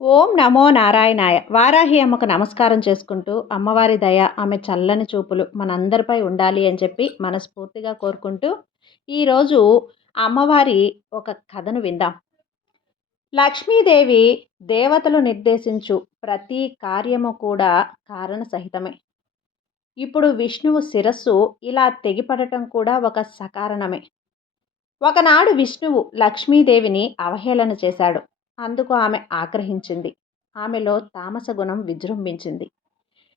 ఓం నమో నారాయణాయ. వారాహి అమ్మకు నమస్కారం చేసుకుంటూ, అమ్మవారి దయ, ఆమె చల్లని చూపులు మనందరిపై ఉండాలి అని చెప్పి మనస్ఫూర్తిగా కోరుకుంటూ, ఈరోజు అమ్మవారి ఒక కథను విందాం. లక్ష్మీదేవి దేవతలు నిర్దేశించు ప్రతి కార్యము కూడా కారణ సహితమే. ఇప్పుడు విష్ణువు శిరస్సు ఇలా తెగిపడటం కూడా ఒక సకారణమే. ఒకనాడు విష్ణువు లక్ష్మీదేవిని అవహేళన చేశాడు. అందుకు ఆమె ఆగ్రహించింది. ఆమెలో తామస గుణం విజృంభించింది.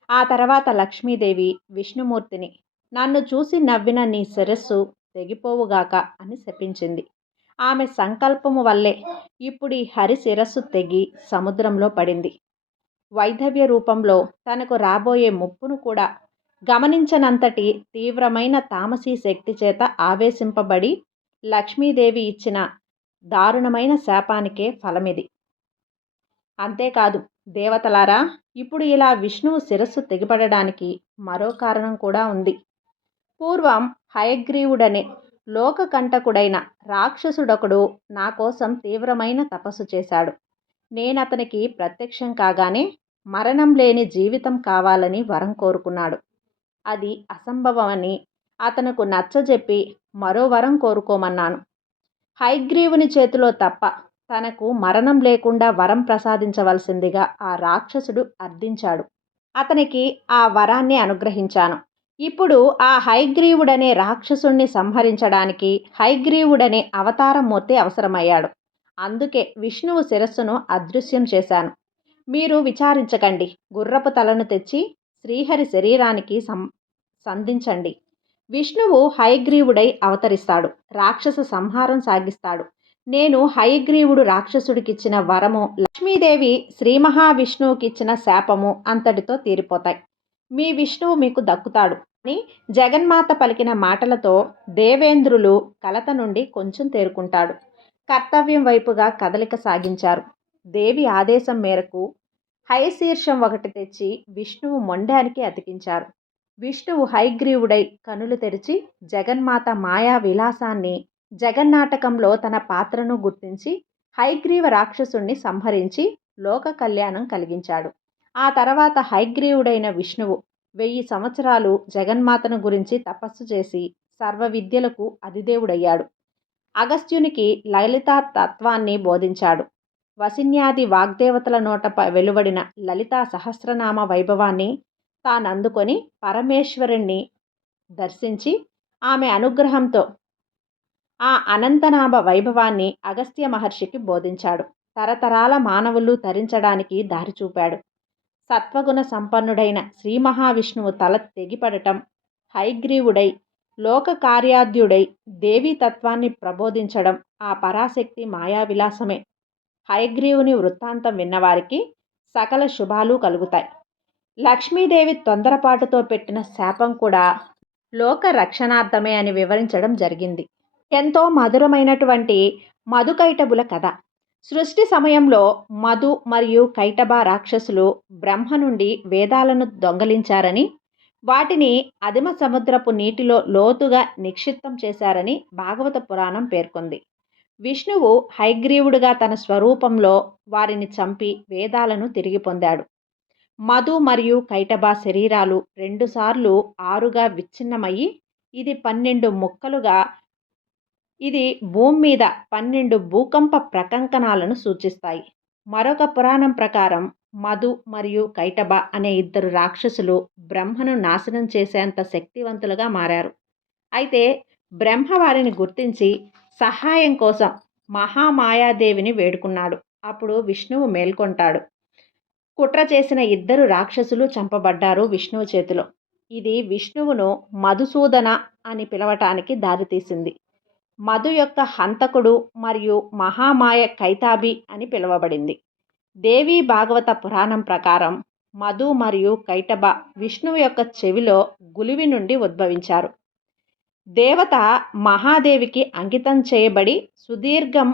ఆ తర్వాత లక్ష్మీదేవి విష్ణుమూర్తిని, నన్ను చూసి నవ్విన నీ శిరస్సు తెగిపోవుగాక అని శపించింది. ఆమె సంకల్పము వల్లే ఇప్పుడు ఈ హరి శిరస్సు తెగి సముద్రంలో పడింది. వైధవ్య రూపంలో తనకు రాబోయే ముప్పును కూడా గమనించనంతటి తీవ్రమైన తామసీ శక్తి చేత ఆవేశింపబడి లక్ష్మీదేవి ఇచ్చిన దారుణమైన శాపానికే ఫలమిది. అంతేకాదు దేవతలారా, ఇప్పుడు ఇలా విష్ణువు శిరస్సు తెగిపడడానికి మరో కారణం కూడా ఉంది. పూర్వం హయగ్రీవుడనే లోకకంటకుడైన రాక్షసుడొకడు నా కోసం తీవ్రమైన తపస్సు చేశాడు. నేనతనికి ప్రత్యక్షం కాగానే మరణం లేని జీవితం కావాలని వరం కోరుకున్నాడు. అది అసంభవమని అతనుకు నచ్చజెప్పి మరో వరం కోరుకోమన్నాను. హయగ్రీవుని చేతిలో తప్ప తనకు మరణం లేకుండా వరం ప్రసాదించవలసిందిగా ఆ రాక్షసుడు అర్థించాడు. అతనికి ఆ వరాన్ని అనుగ్రహించాను. ఇప్పుడు ఆ హయగ్రీవుడనే రాక్షసుణ్ణి సంహరించడానికి హయగ్రీవుడనే అవతారమూర్తి అవసరమయ్యాడు. అందుకే విష్ణువు శిరస్సును అదృశ్యం చేశాను. మీరు విచారించకండి. గుర్రపు తలను తెచ్చి శ్రీహరి శరీరానికి సంధించండి. విష్ణువు హయగ్రీవుడై అవతరిస్తాడు. రాక్షస సంహారం సాగిస్తాడు. నేను హయగ్రీవుడు రాక్షసుడికిచ్చిన వరము, లక్ష్మీదేవి శ్రీ మహావిష్ణువుకిచ్చిన శాపము అంతటితో తీరిపోతాయి. మీ విష్ణువు మీకు దక్కుతాడు అని జగన్మాత పలికిన మాటలతో దేవేంద్రులు కలత నుండి కొంచెం తేరుకుంటాడు. కర్తవ్యం వైపుగా కదలిక సాగించారు. దేవి ఆదేశం మేరకు హయశీర్షం ఒకటి తెచ్చి విష్ణువు మొండానికి అతికించారు. విష్ణువు హయగ్రీవుడై కనులు తెరిచి జగన్మాత మాయా విలాసాన్ని, జగన్నాటకంలో తన పాత్రను గుర్తించి హయగ్రీవ రాక్షసుణ్ణి సంహరించి లోక కళ్యాణం కలిగించాడు. ఆ తర్వాత హయగ్రీవుడైన విష్ణువు 1000 సంవత్సరాలు జగన్మాతను గురించి తపస్సు చేసి సర్వ విద్యలకు అధిదేవుడయ్యాడు. అగస్త్యునికి లలితా తత్వాన్ని బోధించాడు. వసిన్యాది వాగ్దేవతల నోట వెలువడిన లలితా సహస్రనామ వైభవాన్ని తానందుకొని పరమేశ్వరుణ్ణి దర్శించి ఆమె అనుగ్రహంతో ఆ అనంతనామ వైభవాన్ని అగస్త్య మహర్షికి బోధించాడు. తరతరాల మానవులు తరించడానికి దారి చూపాడు. సత్వగుణ సంపన్నుడైన శ్రీ మహావిష్ణువు తల తెగిపడటం, హయగ్రీవుడై లోక కార్యాద్యుడై దేవీ తత్వాన్ని ప్రబోధించడం ఆ పరాశక్తి మాయావిలాసమే. హయగ్రీవుని వృత్తాంతం విన్నవారికి సకల శుభాలు కలుగుతాయి. లక్ష్మీదేవి తొందరపాటుతో పెట్టిన శాపం కూడా లోక రక్షణార్థమే అని వివరించడం జరిగింది. ఎంతో మధురమైనటువంటి మధుకైటబుల కథ. సృష్టి సమయంలో మధు మరియు కైటబ రాక్షసులు బ్రహ్మ నుండి వేదాలను దొంగలించారని, వాటిని అదిమ సముద్రపు నీటిలో లోతుగా నిక్షిప్తం చేశారని భాగవత పురాణం పేర్కొంది. విష్ణువు హయగ్రీవుడుగా తన స్వరూపంలో వారిని చంపి వేదాలను తిరిగి పొందాడు. మధు మరియు కైటబ శరీరాలు 2 సార్లు 6గా విచ్ఛిన్నమయ్యి ఇది 12 ముక్కలుగా ఇది భూమి మీద 12 భూకంప ప్రకంపనాలను సూచిస్తాయి. మరొక పురాణం ప్రకారం మధు మరియు కైటబ అనే 2 రాక్షసులు బ్రహ్మను నాశనం చేసేంత శక్తివంతులుగా మారారు. అయితే బ్రహ్మ వారిని గుర్తించి సహాయం కోసం మహామాయాదేవిని వేడుకున్నాడు. అప్పుడు విష్ణువు మేల్కొంటాడు. కుట్ర చేసిన 2 రాక్షసులు చంపబడ్డారు విష్ణువు చేతిలో. ఇది విష్ణువును మధుసూదన అని పిలవటానికి దారితీసింది. మధు యొక్క హంతకుడు మరియు మహామాయ కైతాబి అని పిలువబడింది. దేవీ భాగవత పురాణం ప్రకారం మధు మరియు కైటబ విష్ణువు యొక్క చెవిలో గులివి నుండి ఉద్భవించారు. దేవత మహాదేవికి అంకితం చేయబడి సుదీర్ఘం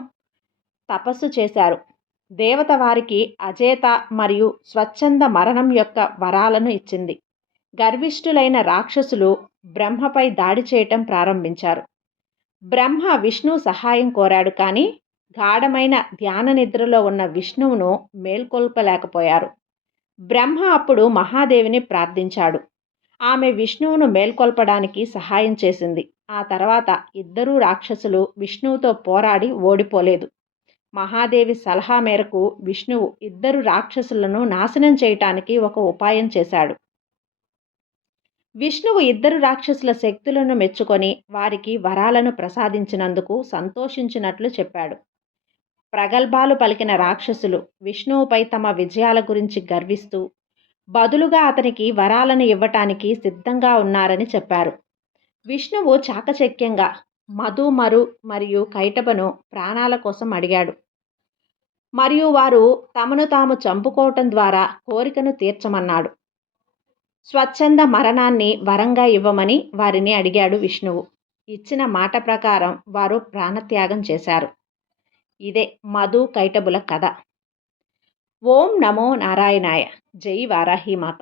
తపస్సు చేశారు. దేవత వారికి అజేత మరియు స్వచ్ఛంద మరణం యొక్క వరాలను ఇచ్చింది. గర్విష్ఠులైన రాక్షసులు బ్రహ్మపై దాడి చేయటం ప్రారంభించారు. బ్రహ్మ విష్ణు సహాయం కోరాడు, కానీ గాఢమైన ధ్యాన నిద్రలో ఉన్న విష్ణువును మేల్కొల్పలేకపోయారు. బ్రహ్మ అప్పుడు మహాదేవిని ప్రార్థించాడు. ఆమె విష్ణువును మేల్కొల్పడానికి సహాయం చేసింది. ఆ తర్వాత ఇద్దరూ రాక్షసులు విష్ణువుతో పోరాడి ఓడిపోలేదు. మహాదేవి సలహా మేరకు విష్ణువు ఇద్దరు రాక్షసులను నాశనం చేయటానికి ఒక ఉపాయం చేశాడు. విష్ణువు ఇద్దరు రాక్షసుల శక్తులను మెచ్చుకొని వారికి వరాలను ప్రసాదించినందుకు సంతోషించినట్లు చెప్పాడు. ప్రగల్భాలు పలికిన రాక్షసులు విష్ణువుపై తమ విజయాల గురించి గర్విస్తూ బదులుగా అతనికి వరాలను ఇవ్వటానికి సిద్ధంగా ఉన్నారని చెప్పారు. విష్ణువు చాకచక్యంగా మధు మరియు కైటబను ప్రాణాల కోసం అడిగాడు. మరియు వారు తమను తాము చంపుకోవటం ద్వారా కోరికను తీర్చమన్నాడు. స్వచ్ఛంద మరణాన్ని వరంగా ఇవ్వమని వారిని అడిగాడు విష్ణువు. ఇచ్చిన మాట ప్రకారం వారు ప్రాణత్యాగం చేశారు. ఇదే మధు కైటబుల కథ. ఓం నమో నారాయణాయ. జై వారాహి మాత.